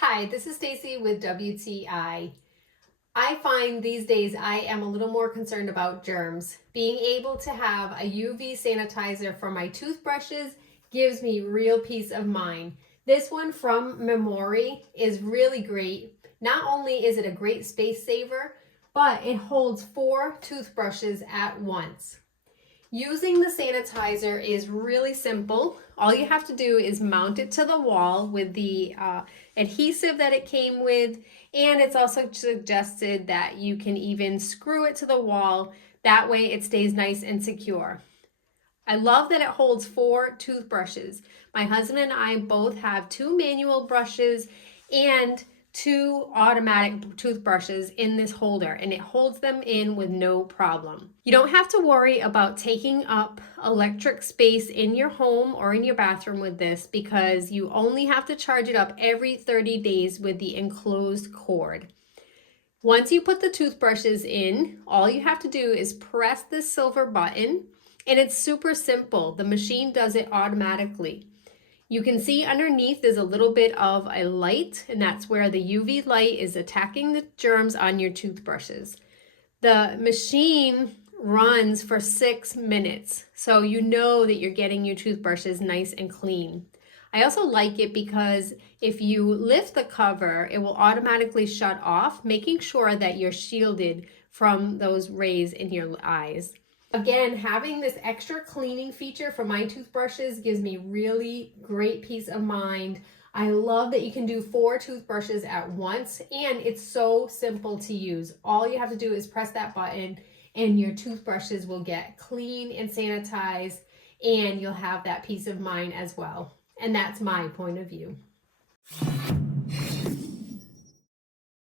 Hi, this is Stacy with WTI. I find these days I am a little more concerned about germs. Being able to have a UV sanitizer for my toothbrushes gives me real peace of mind. This one from Mimore is really great. Not only is it a great space saver, but it holds 4 toothbrushes at once. Using the sanitizer is really simple. All you have to do is mount it to the wall with the adhesive that it came with, and it's also suggested that you can even screw it to the wall. That way it stays nice and secure. I love that it holds 4 toothbrushes. My husband and I both have 2 manual brushes and 2 automatic toothbrushes in this holder, and it holds them in with no problem. You don't have to worry about taking up electric space in your home or in your bathroom with this, because you only have to charge it up every 30 days with the enclosed cord. Once you put the toothbrushes in, all you have to do is press this silver button, and it's super simple. The machine does it automatically. You can see underneath there's a little bit of a light, and that's where the UV light is attacking the germs on your toothbrushes. The machine runs for 6 minutes, so you know that you're getting your toothbrushes nice and clean. I also like it because if you lift the cover, it will automatically shut off, making sure that you're shielded from those rays in your eyes. Again, having this extra cleaning feature for my toothbrushes gives me really great peace of mind. I love that you can do 4 toothbrushes at once, and it's so simple to use. All you have to do is press that button and your toothbrushes will get clean and sanitized, and you'll have that peace of mind as well. And that's my point of view.